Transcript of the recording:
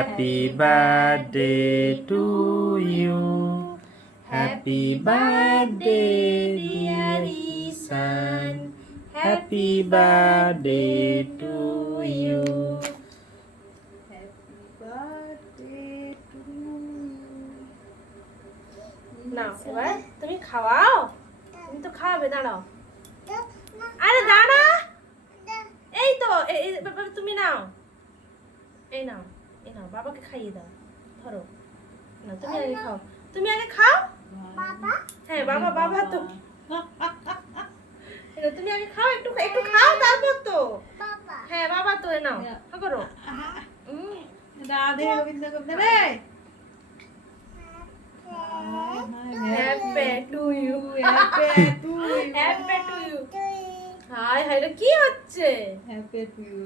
Happy birthday to you. Happy birthday, dear Isan. Happy birthday to you. Happy birthday to you. নাও এবার তুমি খাওয়াও, তুমি তো খাওয়াবে, দাঁড়াও, আরে দাঁড়া, এই তো বাবা তুমি নাও, এই নাও, এই নাও, বাবাকে খাইয়ে দাও, ধরো না, তুমি আগে খাও, তুমি আগে খাও, হ্যাঁ বাবা, বাবা তো তুমি আগে খাও, একটু একটু খাও, তারপর তো হ্যাঁ বাবা তো, এ নাও, হা করো। রাধে গোবিন্দ গোবিন্দ রে। Happy to you, happy to happy to you. High high, এটা কি হচ্ছে? Happy to you.